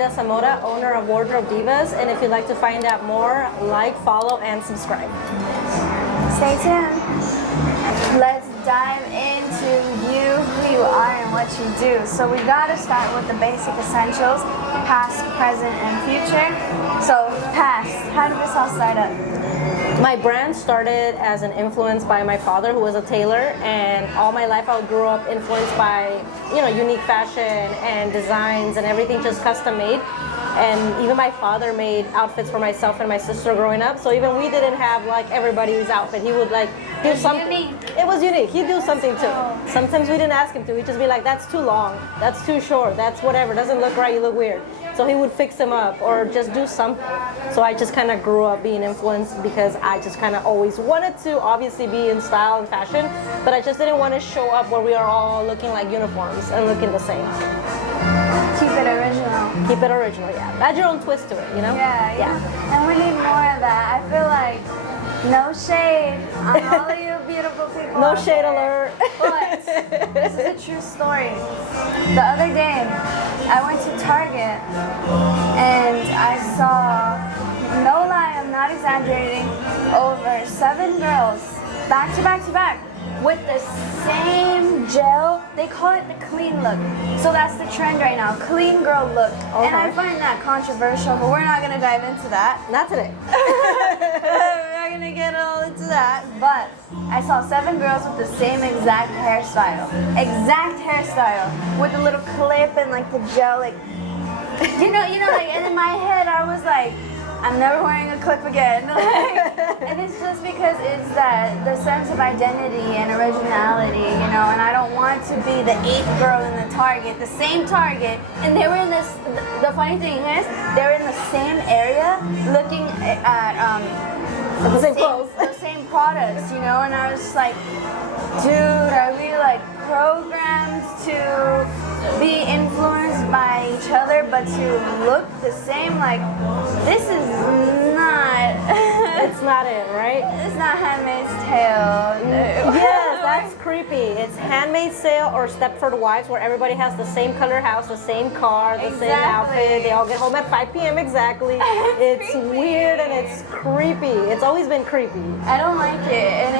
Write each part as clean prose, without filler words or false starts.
Elvira Zamora, owner of Wardrobedivas, and if you'd like to find out more, like, follow, and subscribe. Stay tuned. Let's dive into you, who you are, and what you do. So we gotta start with the basic essentials: past, present, and future. So past, how did this all start up? My brand started as an influence by my father, who was a tailor, and all my life I grew up influenced by, unique fashion and designs and everything just custom made. And even my father made outfits for myself and my sister growing up. So even we didn't have like everybody's outfit. He would do something. Unique. It was unique. He'd do something too. Sometimes we didn't ask him to. We'd just be like, that's too long. That's too short. That's whatever. Doesn't look right. You look weird. So he would fix them up or just do something. So I just kind of grew up being influenced because I just kind of always wanted to obviously be in style and fashion, but I just didn't want to show up where we are all looking like uniforms and looking the same. Keep it original. Keep it original, yeah. Add your own twist to it, Yeah. And we need more of that. I feel like no shade on all of you beautiful people. No shade alert. But this is a true story. The other day, I went to Target and I saw, no lie, I'm not exaggerating, over 7 girls back to back to back with the same gel. They call it the clean look. So that's the trend right now, clean girl look. Okay. And I find that controversial, but we're not gonna dive into that. Not today. We're not gonna get all into that. But I saw 7 girls with the same exact hairstyle. Exact hairstyle. With a little clip and like the gel, like, and in my head I was like, I'm never wearing a clip again. And it's just because it's the sense of identity and originality, and I don't want to be the 8th girl in the Target, the same Target, and they were in this, the funny thing is, they were in the same area looking at the same clothes. The same products, and I was just like, dude, are we like programmed to be influenced by each other, but to look the same? Like, this is not. It's not it, right? It's not Handmaid's Tale. Yes, that's creepy. It's Handmaid's Tale or Stepford Wives, where everybody has the same color house, the same car, the same outfit. They all get home at 5 p.m. exactly. It's weird and it's creepy. It's always been creepy. I don't like it, and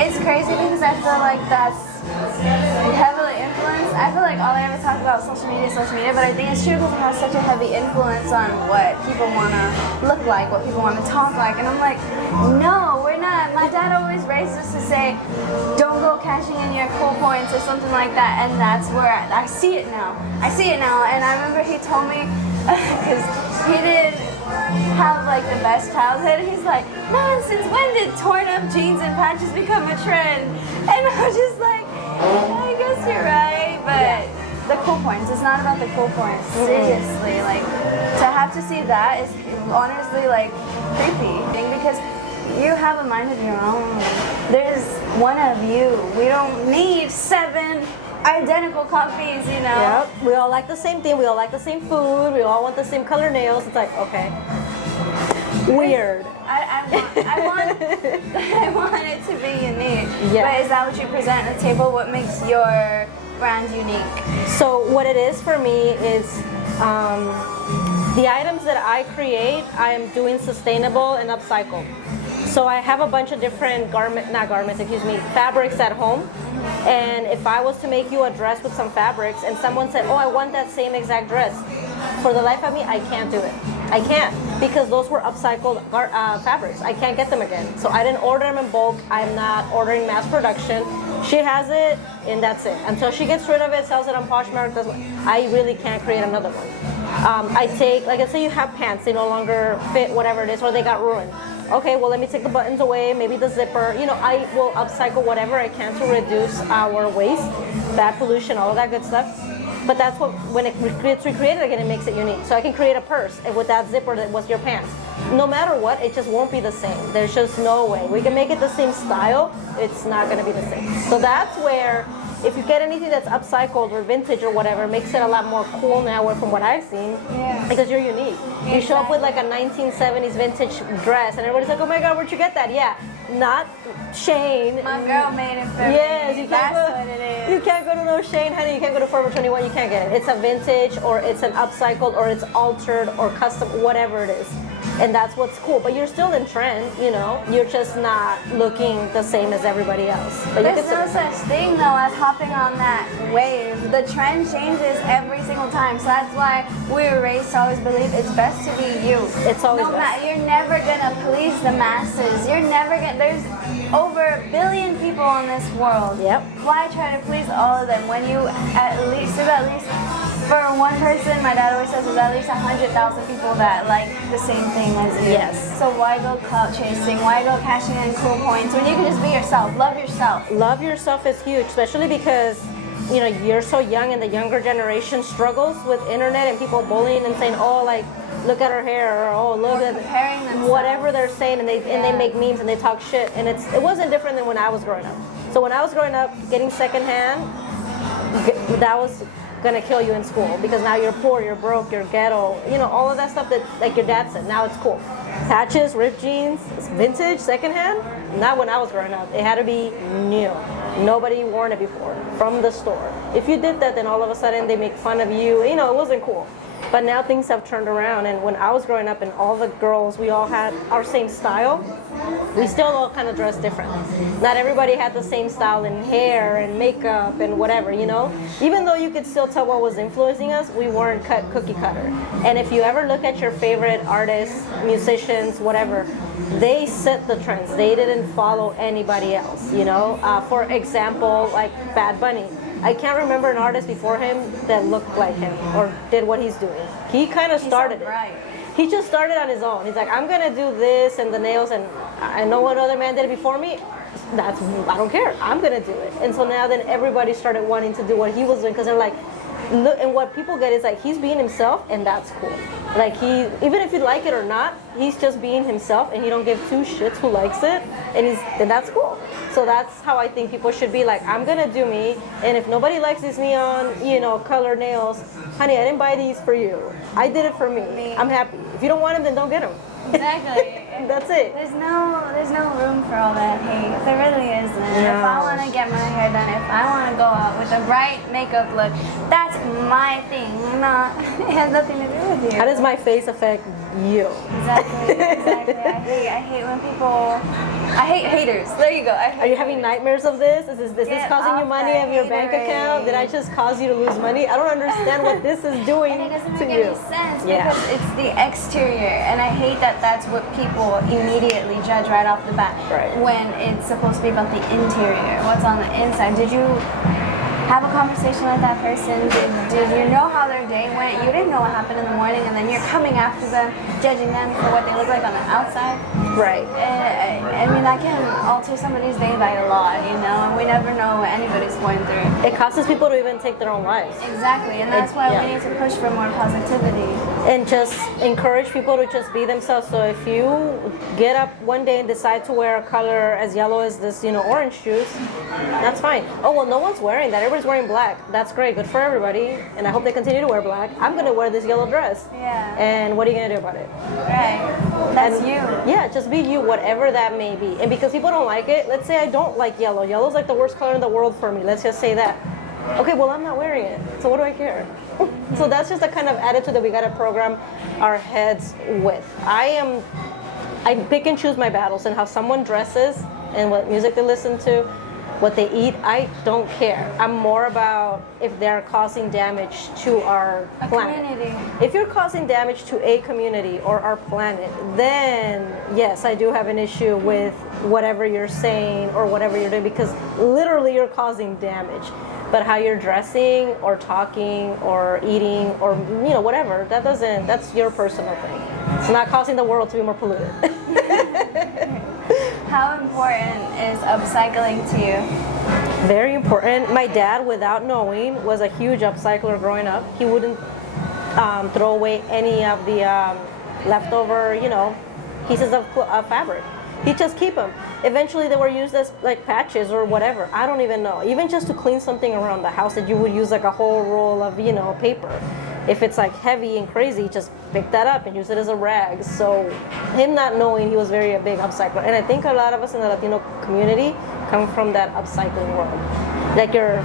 it's crazy because I feel like that's heavily influenced. I feel like all I ever talk about is social media, but I think it's true because it has such a heavy influence on what people want to look like, what people want to talk like, and I'm like, no, we're not. My dad always raised us to say, don't go cashing in your cool points or something like that, and that's where I see it now. And I remember he told me, because he did have like the best childhood, he's like, man, since when did torn up jeans and patches become a trend? And I was just like, I guess you're right, but the cool points, it's not about the cool points. Seriously, like, to have to see that is honestly like creepy, because you have a mind of your own. There's one of you. We don't need 7 identical copies, Yep. We all like the same thing. We all like the same food. We all want the same color nails. It's like, okay. Weird. I want it to be unique. Yeah. But is that what you present at the table? What makes your brand unique? So what it is for me is the items that I create, I am doing sustainable and upcycled. So I have a bunch of different fabrics at home. And if I was to make you a dress with some fabrics and someone said, oh, I want that same exact dress, for the life of me, I can't do it. I can't, because those were upcycled fabrics. I can't get them again. So I didn't order them in bulk. I'm not ordering mass production. She has it, and that's it. Until she gets rid of it, sells it on Poshmark, I really can't create another one. I take, like, let's say you have pants, they no longer fit, whatever it is, or they got ruined. Okay, well, let me take the buttons away, maybe the zipper. I will upcycle whatever I can to reduce our waste, bad pollution, all of that good stuff. But that's what, when it gets recreated again, it makes it unique. So I can create a purse with that zipper that was your pants. No matter what, it just won't be the same. There's just no way. We can make it the same style, it's not gonna be the same. So that's where, if you get anything that's upcycled or vintage or whatever, it makes it a lot more cool now from what I've seen, because you're unique. You show up with like a 1970s vintage dress and everybody's like, oh my God, where'd you get that? Yeah, not Shane. My girl made it for me. Yes, you can't That's go, what it is. You can't go to no Shane, honey. You can't go to Forever 21. You can't get it. It's a vintage, or it's an upcycled, or it's altered, or custom, whatever it is. And that's what's cool. But you're still in trend, you know. You're just not looking the same as everybody else. But There's no such thing though as hopping on that wave. The trend changes every single time. So that's why we were raised to always believe it's best to be you. It's always best. You're never gonna please the masses. You're never gonna. There's over 1 billion people in this world. Yep. Why try to please all of them when you there's at least for one person, my dad always says, there's at least 100,000 people that like the same thing as you. Yes. So why go clout chasing? Why go cashing in cool points when you can just be yourself? Love yourself. Love yourself is huge, especially because, you know, you're so young and the younger generation struggles with internet and people bullying and saying, oh, like, look at her hair, or oh, look at comparing themselves. whatever they're saying, and they make memes and they talk shit, and it wasn't different than when I was growing up. So when I was growing up, getting secondhand, that was gonna kill you in school, because now you're poor, you're broke, you're ghetto, you know, all of that stuff that, like your dad said, now it's cool. Patches, ripped jeans, vintage, secondhand, not when I was growing up. It had to be new. Nobody worn it before, from the store. If you did that, then all of a sudden they make fun of you. You know, it wasn't cool. But now things have turned around, and when I was growing up and all the girls, we all had our same style, we still all kind of dressed differently. Not everybody had the same style in hair and makeup and whatever, you know? Even though you could still tell what was influencing us, we weren't cut cookie cutter. And if you ever look at your favorite artists, musicians, whatever, they set the trends. They didn't follow anybody else, you know? For example, like Bad Bunny. I can't remember an artist before him that looked like him or did what he's doing. He kind of started it. He just started on his own. He's like, I'm gonna do this and the nails, and I know what other man did it before me. I don't care. I'm gonna do it. And so now then everybody started wanting to do what he was doing, because they're like, look, and what people get is like, he's being himself, and that's cool. Like, he, even if you like it or not, he's just being himself, and he don't give two shits who likes it, and that's cool. So that's how I think people should be. Like, I'm gonna do me, and if nobody likes these neon, you know, colored nails, honey, I didn't buy these for you. I did it for me. I'm happy. If you don't want them, then don't get them. Exactly. That's it. There's no room for all that hate. There really isn't. No. If I want to get my hair done, if I want to go out with a bright makeup look, that's my thing. It has nothing to do with you. How does my face affect you? Exactly. I hate when people. I hate haters. There you go. Are you having nightmares of this? Is this causing you money of your bank account? Did I just cause you to lose money? I don't understand what this is doing And it doesn't to make you. any sense because it's the exterior, and I hate that that's what people immediately judge right off the bat. Right. When it's supposed to be about the interior, what's on the inside. Did you have a conversation with that person? Did you know how their day went? You didn't know what happened in the morning, and then you're coming after them, judging them for what they look like on the outside. Right. And, I mean, that can alter somebody's day by a lot, you know, and we never know what anybody's going through. It causes people to even take their own lives. Exactly, and that's why we need to push for more positivity. And just encourage people to just be themselves. So if you get up one day and decide to wear a color as yellow as this, you know, orange juice, that's fine. Oh, well, no one's wearing that. Everybody's wearing black. That's great. Good for everybody. And I hope they continue to wear black. I'm going to wear this yellow dress. Yeah. And what are you going to do about it? Right. That's you. Yeah, just be you, whatever that may be. And because people don't like it, let's say I don't like yellow. Yellow's like the worst color in the world for me. Let's just say that. Okay, well, I'm not wearing it. So what do I care? So that's just the kind of attitude that we got to program our heads with. I pick and choose my battles, and how someone dresses and what music they listen to, what they eat, I don't care. I'm more about if they're causing damage to our planet. Community. If you're causing damage to a community or our planet, then yes, I do have an issue with whatever you're saying or whatever you're doing, because literally you're causing damage. But how you're dressing or talking or eating or, you know, whatever, that's your personal thing. It's not causing the world to be more polluted. How important is upcycling to you? Very important. My dad, without knowing, was a huge upcycler growing up. He wouldn't throw away any of the leftover, you know, pieces of fabric. He'd just keep them. Eventually they were used as like patches or whatever. I don't even know. Even just to clean something around the house that you would use like a whole roll of, you know, paper. If it's like heavy and crazy, just pick that up and use it as a rag. So him not knowing, he was very a big upcycler. And I think a lot of us in the Latino community come from that upcycling world. Like your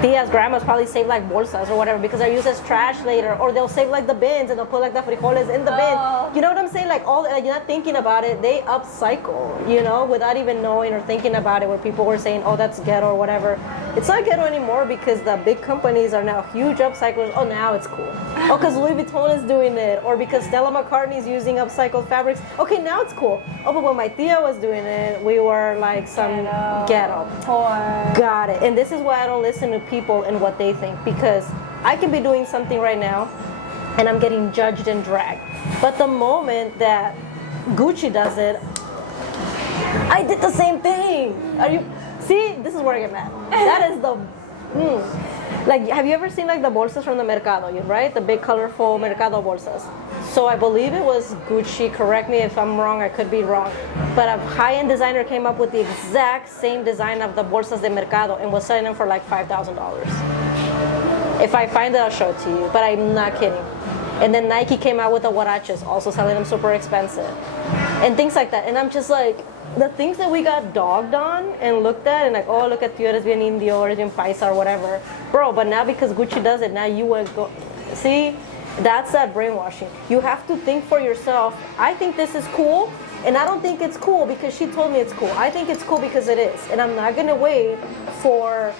tias, grandmas probably save like bolsas or whatever because they're used as trash later, or they'll save like the bins and they'll put like the frijoles in the bin. You know what I'm saying? Like you're not thinking about it, they upcycle, you know, without even knowing or thinking about it, where people were saying, oh, that's ghetto or whatever. It's not ghetto anymore because the big companies are now huge upcyclers. Oh, now it's cool. Oh, because Louis Vuitton is doing it, or because Stella McCartney is using upcycled fabrics. Okay, now it's cool. Oh, but when my tia was doing it, we were like some ghetto. Poor. Got it. And this is why I don't listen to people and what they think, because I can be doing something right now and I'm getting judged and dragged. But the moment that Gucci does it, I did the same thing. Are you? See, this is where I get mad. That is the, like, have you ever seen like the bolsas from the Mercado, right? The big colorful Mercado bolsas. So I believe it was Gucci, correct me if I'm wrong, I could be wrong. But a high-end designer came up with the exact same design of the bolsas de Mercado and was selling them for like $5,000. If I find it, I'll show it to you, but I'm not kidding. And then Nike came out with the huaraches, also selling them super expensive. And things like that. And I'm just like, the things that we got dogged on and looked at and like, oh, look at you, eres bien indio, or eres bien paisa or whatever. Bro, but now because Gucci does it, now you would go, see? That's that brainwashing. You have to think for yourself, I think this is cool, and I don't think it's cool because she told me it's cool. I think it's cool because it is. And I'm not gonna wait for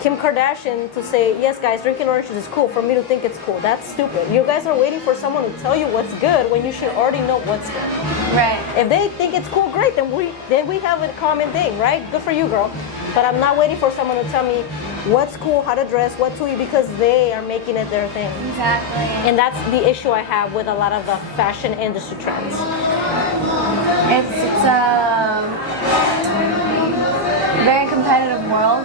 Kim Kardashian to say, yes guys, drinking orange juice is cool, for me to think it's cool. That's stupid. You guys are waiting for someone to tell you what's good when you should already know what's good. Right. If they think it's cool, great, then we have a common thing, right? Good for you, girl. But I'm not waiting for someone to tell me what's cool, how to dress, what to eat, because they are making it their thing. Exactly. And that's the issue I have with a lot of the fashion industry trends. It's a very competitive world,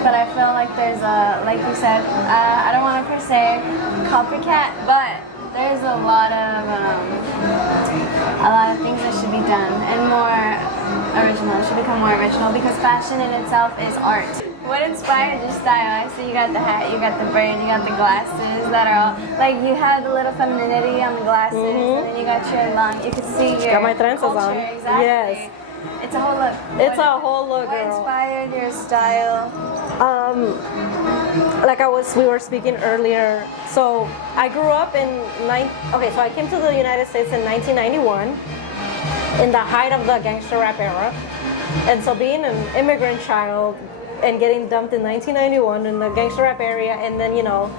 but I feel like there's a, like you said, I don't want to per se copycat, but there's a lot of things that should be done and more original. It should become more original because fashion in itself is art. What inspired your style? I see you got the hat, you got the braid, you got the glasses that are all, like you had the little femininity on the glasses, and then you got your long, you can see your got my trenzas culture, on. exactly. Yes. It's a whole look. It's a whole look, What girl. inspired your style? Like we were speaking earlier. So I grew up so I came to the United States in 1991, in the height of the gangster rap era. And so being an immigrant child and getting dumped in 1991 in the gangster rap area, and then, you know,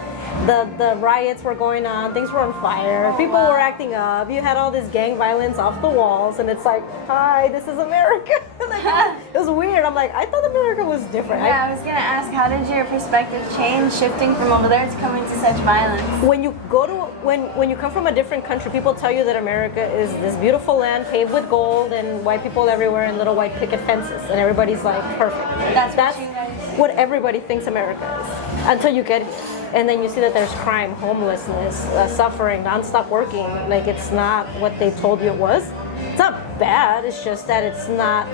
the riots were going on, things were on fire, people were acting up, you had all this gang violence off the walls, and it's like, hi, this is America. Like, it was weird. I'm like, I thought America was different. Yeah, I was gonna ask, how did your perspective change shifting from over there to coming to such violence? When you go to when you come from a different country, people tell you that America is this beautiful land paved with gold and white people everywhere and little white picket fences, and everybody's like perfect. That's what everybody thinks America is until you get here. And then you see that there's crime, homelessness, suffering, non-stop working. Like, it's not what they told you it was. It's not bad, it's just that it's not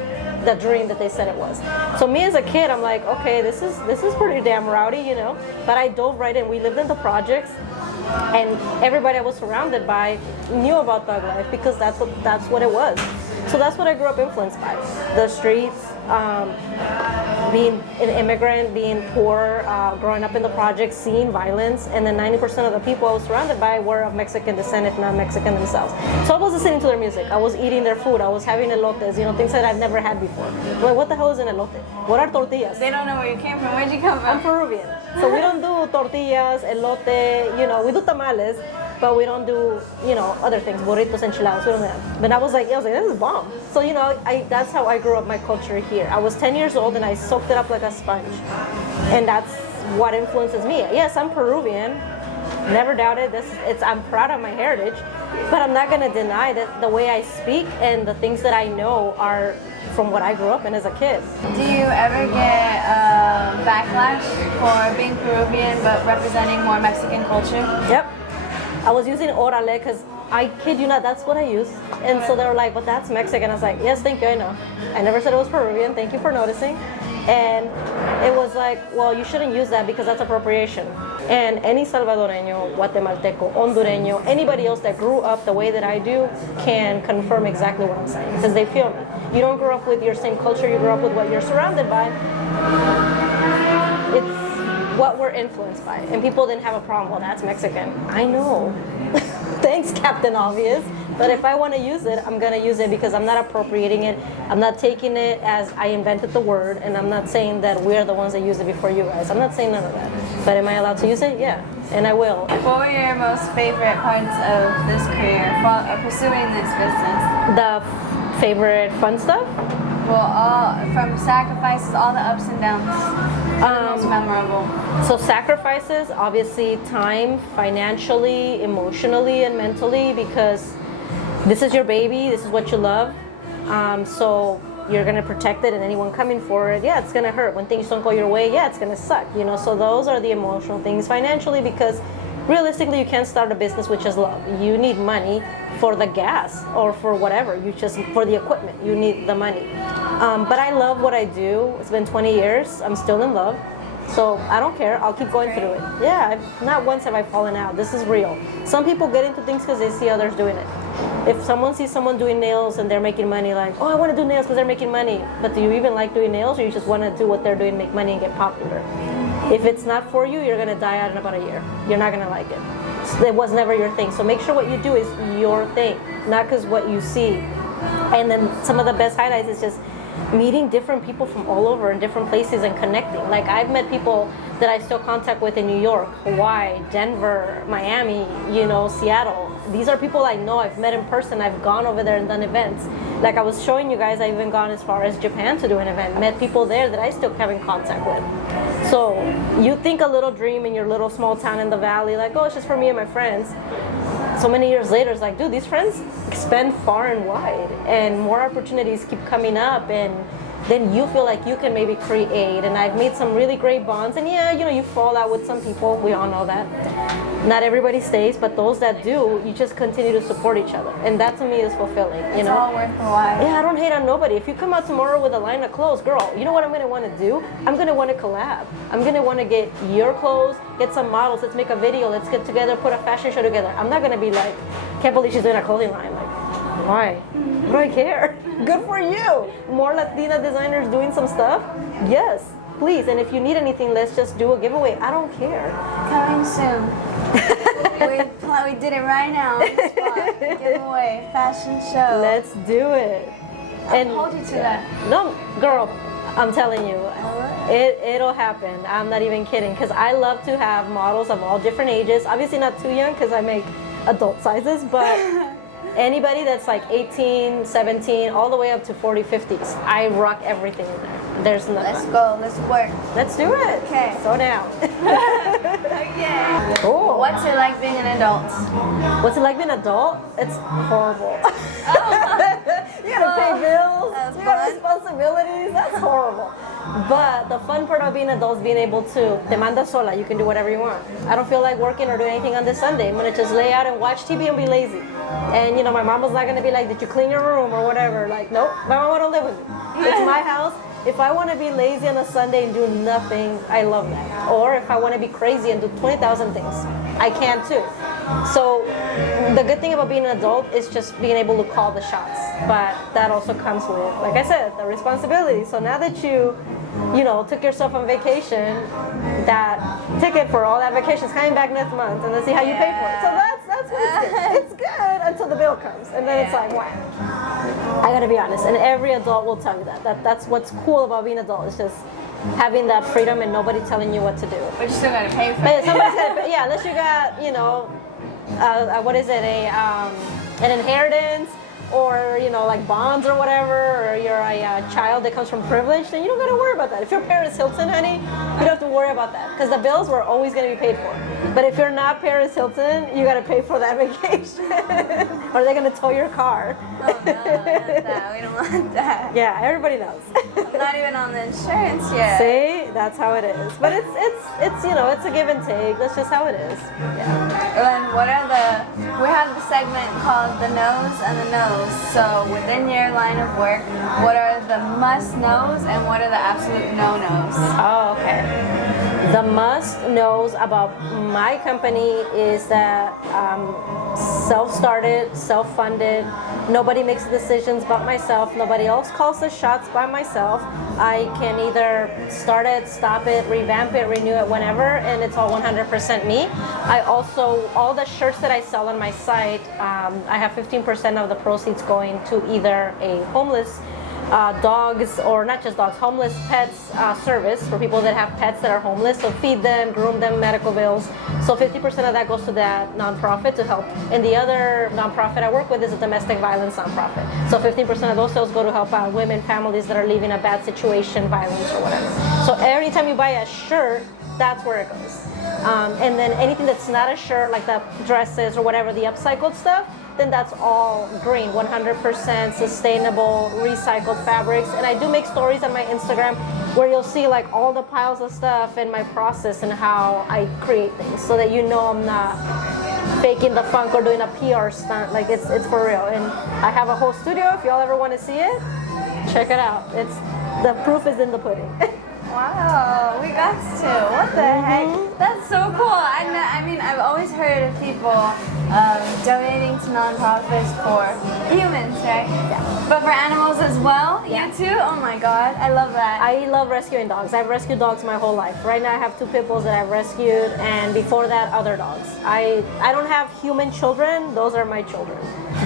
the dream that they said it was. So me as a kid, I'm like, okay, this is pretty damn rowdy, you know? But I dove right in. We lived in the projects, and everybody I was surrounded by knew about thug life because that's what it was. So that's what I grew up influenced by. The streets, being an immigrant, being poor, growing up in the projects, seeing violence, and then 90% of the people I was surrounded by were of Mexican descent, if not Mexican themselves. So I was listening to their music, I was eating their food, I was having elotes, you know, things that I've never had before. I'm like, what the hell is an elote? What are tortillas? They don't know where you came from. Where'd you come from? I'm Peruvian. So we don't do tortillas, elote, you know, we do tamales, but we don't do, you know, other things, burritos, enchiladas, we don't do that. But I was like, this is bomb. So, you know, that's how I grew up my culture here. I was 10 years old and I soaked it up like a sponge. And that's what influences me. Yes, I'm Peruvian. Never doubted this. I'm proud of my heritage, but I'm not gonna deny that the way I speak and the things that I know are from what I grew up in as a kid. Do you ever get backlash for being Peruvian but representing more Mexican culture? Yep. I was using orale because I kid you not, that's what I use. And so they were like, but that's Mexican. I was like, yes, thank you, I know. I never said it was Peruvian, thank you for noticing. And it was like, well, you shouldn't use that because that's appropriation. And any Salvadoreño, Guatemalteco, Hondureño, anybody else that grew up the way that I do can confirm exactly what I'm saying because they feel me. You don't grow up with your same culture, you grow up with what you're surrounded by. It's what we're influenced by. And people didn't have a problem. Well, that's Mexican. I know. Thanks, Captain Obvious. But if I want to use it, I'm going to use it because I'm not appropriating it. I'm not taking it as I invented the word, and I'm not saying that we're the ones that used it before you guys. I'm not saying none of that. But am I allowed to use it? Yeah, and I will. What were your most favorite parts of this career, pursuing this business? The favorite fun stuff? Well, all from sacrifices, all the ups and downs. Most memorable. So sacrifices, obviously time, financially, emotionally, and mentally, because this is your baby, this is what you love. So you're gonna protect it, and anyone coming for it, yeah, it's gonna hurt. When things don't go your way, yeah, it's gonna suck, you know. So those are the emotional things. Financially, because realistically, you can't start a business with just love. You need money for the gas or for whatever. You just for the equipment, you need the money. But I love what I do. It's been 20 years. I'm still in love. So I don't care. I'll keep going through it. Yeah, not once have I fallen out. This is real. Some people get into things because they see others doing it. If someone sees someone doing nails and they're making money, like, oh, I want to do nails because they're making money. But do you even like doing nails, or you just want to do what they're doing, make money and get popular? If it's not for you, you're going to die out in about a year. You're not going to like it. It was never your thing. So make sure what you do is your thing, not because what you see. And then some of the best highlights is just meeting different people from all over in different places and connecting. Like I've met people that I still contact with in New York, Hawaii, Denver, Miami, you know, Seattle. These are people I know, I've met in person, I've gone over there and done events. Like I was showing you guys, I've even gone as far as Japan to do an event, met people there that I still have in contact with. So you think a little dream in your little small town in the valley, like, oh, it's just for me and my friends. So many years later, it's like, dude, these friends expand far and wide, and more opportunities keep coming up, and then you feel like you can maybe create. And I've made some really great bonds, and yeah, you know, you fall out with some people, we all know that. Not everybody stays, but those that do, you just continue to support each other, and that to me is fulfilling. You It's know, all worth the while. yeah, I don't hate on nobody. If you come out tomorrow with a line of clothes, girl, you know what I'm gonna want to do? I'm gonna want to collab. I'm gonna want to get your clothes, get some models, let's make a video, let's get together, put a fashion show together. I'm not gonna be like, can't believe she's doing a clothing line. Like, why? What do I care? Good for you. More Latina designers doing some stuff? Yes, please. And if you need anything, let's just do a giveaway. I don't care. Coming soon. we did it right now on the spot. Giveaway, fashion show. Let's do it. I'll hold you to that. No, girl, I'm telling you, it'll happen. I'm not even kidding, because I love to have models of all different ages. Obviously not too young, because I make adult sizes, but anybody that's like 18, 17, all the way up to 40, 50s. I rock everything in there. There's nothing. Let's go. Let's work. Let's do it. Okay. Slow down. Okay. Cool. What's it like being an adult? What's it like being an adult? It's horrible. You gotta pay bills. That's You got fun. responsibilities. That's horrible. But the fun part of being an adult is being able to, te manda sola, you can do whatever you want. I don't feel like working or doing anything on this Sunday. I'm gonna just lay out and watch TV and be lazy. And you know, my mama's not gonna be like, did you clean your room or whatever? Like, nope, my mama don't live with me. It's my house. If I want to be lazy on a Sunday and do nothing, I love that. Or if I want to be crazy and do 20,000 things, I can too. So the good thing about being an adult is just being able to call the shots. But that also comes with, like I said, the responsibility. So now that you took yourself on vacation, that ticket for all that vacation is coming back next month, and let's see how you pay for it. So that's what it's good. It's good until the bill comes, and then it's like, wow. I gotta be honest, and every adult will tell you that's what's cool about being an adult. It's just having that freedom and nobody telling you what to do. But you still gotta pay for But it. somebody's gotta pay, yeah, unless you got, what is it, an inheritance, or like bonds or whatever, or you're a child that comes from privilege, then you don't gotta worry about that. If your Paris Hilton, honey, you don't have to worry about that, because the bills were always gonna be paid for. But if you're not Paris Hilton, you gotta pay for that vacation, or they're gonna tow your car. Oh, no, not that. We don't want that. Yeah, everybody knows. I'm not even on the insurance yet. See, that's how it is. But it's it's a give and take. That's just how it is. Yeah. And what are we have the segment called The Nose and the Nose. So within your line of work, what are the must knows and what are the absolute no nos? Oh, okay. The must knows about my company is that self-started, self-funded. Nobody makes the decisions but myself. Nobody else calls the shots by myself. I can either start it, stop it, revamp it, renew it whenever, and it's all 100% me. I also, all the shirts that I sell on my site, I have 15% of the proceeds going to either a homeless dogs, or not just dogs, homeless pets service for people that have pets that are homeless. So feed them, groom them, medical bills. So 50% of that goes to that nonprofit to help. And the other nonprofit I work with is a domestic violence nonprofit. So 15% of those sales go to help out women, families that are leaving a bad situation, violence or whatever. So every time you buy a shirt, that's where it goes. And then anything that's not a shirt, like the dresses or whatever, the upcycled stuff, then that's all green, 100% sustainable, recycled fabrics. And I do make stories on my Instagram where you'll see like all the piles of stuff and my process and how I create things, so that you know I'm not faking the funk or doing a PR stunt. Like it's for real. And I have a whole studio. If y'all ever want to see it, check it out. It's the proof is in the pudding. Wow, we got to. What the heck? That's so cool. I mean, I've always heard of people donating to nonprofits for humans, right? Yeah. But for animals as well? Yeah. You too? Oh my god, I love that. I love rescuing dogs. I've rescued dogs my whole life. Right now I have 2 pit bulls that I've rescued, and before that, other dogs. I don't have human children. Those are my children.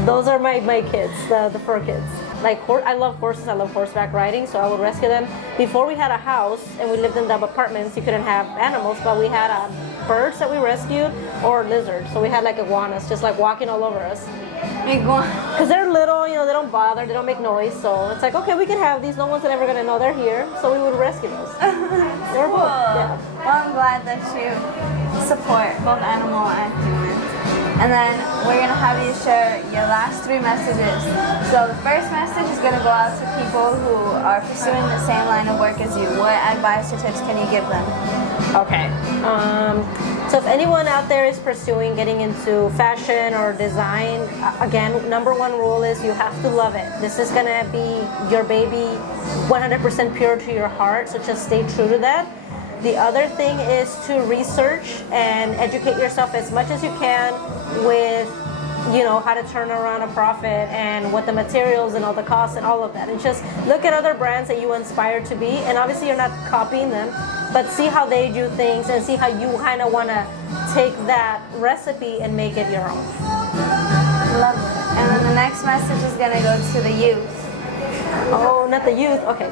Those are my kids, the fur kids. Like I love horses, I love horseback riding, so I would rescue them. Before we had a house and we lived in dub apartments, you couldn't have animals, but we had birds that we rescued or lizards. So we had like iguanas just like walking all over us. Because they're little, you know, they don't bother, they don't make noise, so it's like, okay, we can have these, no one's ever gonna know they're here, so we would rescue those. They were cool. both, yeah. Well, I'm glad that you support both animal and human. And then we're gonna have you share your last 3 messages. So the first message is gonna go out to people who are pursuing the same line of work as you. What advice or tips can you give them? Okay. So if anyone out there is pursuing getting into fashion or design, again, number 1 rule is you have to love it. This is gonna be your baby, 100% pure to your heart, so just stay true to that. The other thing is to research and educate yourself as much as you can with, you know, how to turn around a profit and what the materials and all the costs and all of that. And just look at other brands that you aspire to be. And obviously you're not copying them, but see how they do things and see how you kind of want to take that recipe and make it your own. Love it. And then the next message is going to go to the youth. Oh, not the youth. Okay.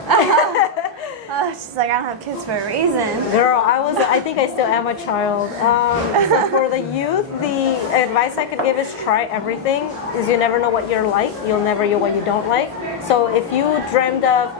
Oh, she's like, I don't have kids for a reason. Girl, I think I still am a child. So for the youth, the advice I could give is try everything. Is you never know what you're like. You'll never know what you don't like. So if you dreamed of,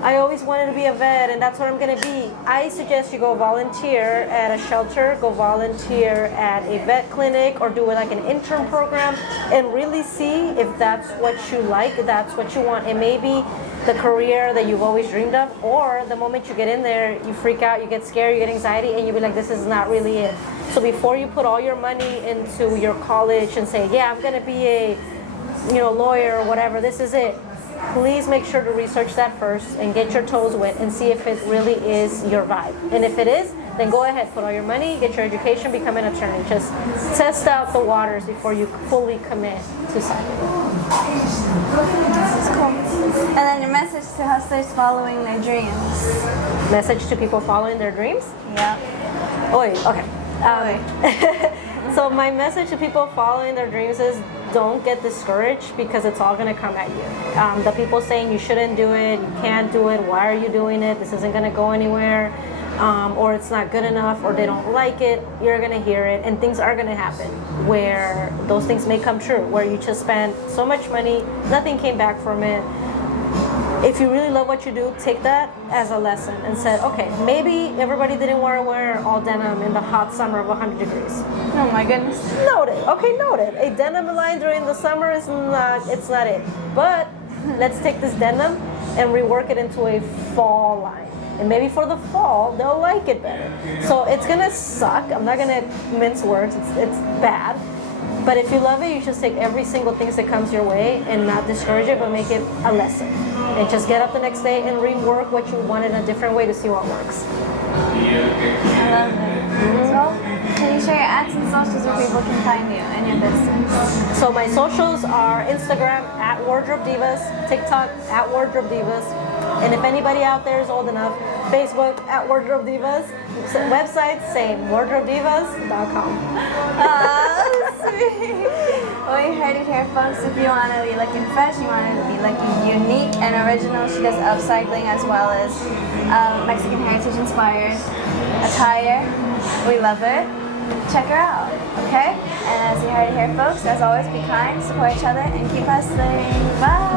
I always wanted to be a vet and that's what I'm going to be, I suggest you go volunteer at a shelter, go volunteer at a vet clinic, or do like an intern program and really see if that's what you like, if that's what you want. It may be the career that you've always dreamed of, or the moment you get in there, you freak out, you get scared, you get anxiety, and you'll be like, this is not really it. So before you put all your money into your college and say, yeah, I'm going to be a lawyer or whatever, this is it. Please make sure to research that first and get your toes wet and see if it really is your vibe. And if it is, then go ahead, put all your money, get your education, become an attorney. Just test out the waters before you fully commit to something. That's cool. And then your message to hustlers following their dreams. Message to people following their dreams? Yeah. Oi, okay. So my message to people following their dreams is don't get discouraged, because it's all going to come at you. The people saying you shouldn't do it, you can't do it, why are you doing it, this isn't going to go anywhere, or it's not good enough, or they don't like it, you're going to hear it, and things are going to happen where those things may come true, where you just spent so much money, nothing came back from it. If you really love what you do, take that as a lesson and said, okay, maybe everybody didn't want to wear all denim in the hot summer of 100 degrees. Oh my goodness. Noted. Okay, noted. A denim line during the summer is not it. But let's take this denim and rework it into a fall line. And maybe for the fall, they'll like it better. So it's going to suck. I'm not going to mince words. It's bad. But if you love it, you just take every single thing that comes your way and not discourage it, but make it a lesson. And just get up the next day and rework what you want in a different way to see what works. I love it. So, can you share your ads and socials where people can find you and your business? So my socials are Instagram at Wardrobedivas, TikTok at Wardrobedivas, and if anybody out there is old enough, Facebook at Wardrobedivas, website same, wardrobedivas.com. Oh, sweet. Well, you heard it here, folks. If you want to be looking fresh, you want to be looking unique and original, she does upcycling as well as Mexican heritage inspired attire. We love it. Check her out, okay? And as you heard it here, folks, as always, be kind, support each other, and keep hustling. Bye.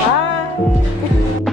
Bye.